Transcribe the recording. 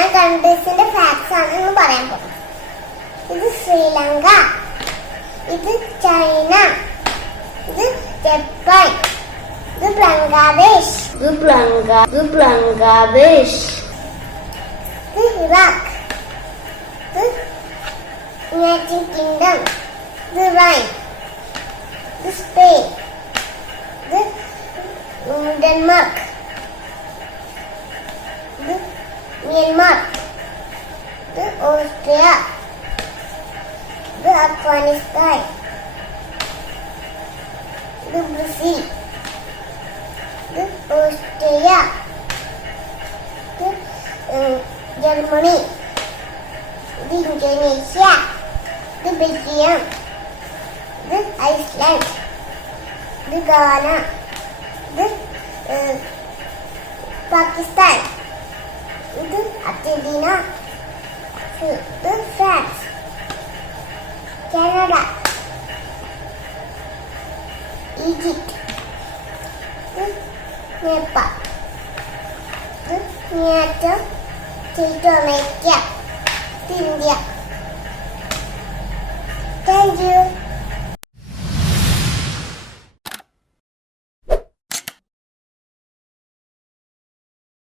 ഞാൻ കൺട്രീസിന്റെ ഫാക്ട്സ് ആണ് എന്ന് പറയാൻ പോകുന്നത്. ഇത് ശ്രീലങ്ക, ഇത് ചൈന, ഇത് ജപ്പാൻ, ഇത് ബംഗ്ലാദേശ്, ഇത് ഇറാഖ്, ഇത് യുണൈറ്റഡ് കിങ്ഡം, ഇത് റൈൻ, ഇത് സ്പെയിൻ, ഇത് ഡെൻമാർക്ക്, ഇത് മ്യാൻമാർ, ഇത് ഓസ്ട്രിയ, ഇത് അഫ്ഗാനിസ്ഥാൻ, ഇത് ബ്രസീൽ, ഇത് ഓസ്ട്രേലിയ, ഇത് ജർമ്മനി, ഇത് ഇന്തോനേഷ്യ, ഇത് ബെൽജിയം, ഇത് ഐസ്ലാൻഡ്, ഇത് ഗാന, ഇത് പാകിസ്ഥാൻ, ഇത് അർജന്റീന, ഇത് ഫ്രാൻസ്, കാനഡ, ഈജിപ്ത്, ഇത് നേപ്പാൾ, ഇത് യുണൈറ്റഡ് സ്റ്റേറ്റ്സ് ഓഫ് അമേരിക്ക, ഇത് ഇന്ത്യ. Thank you.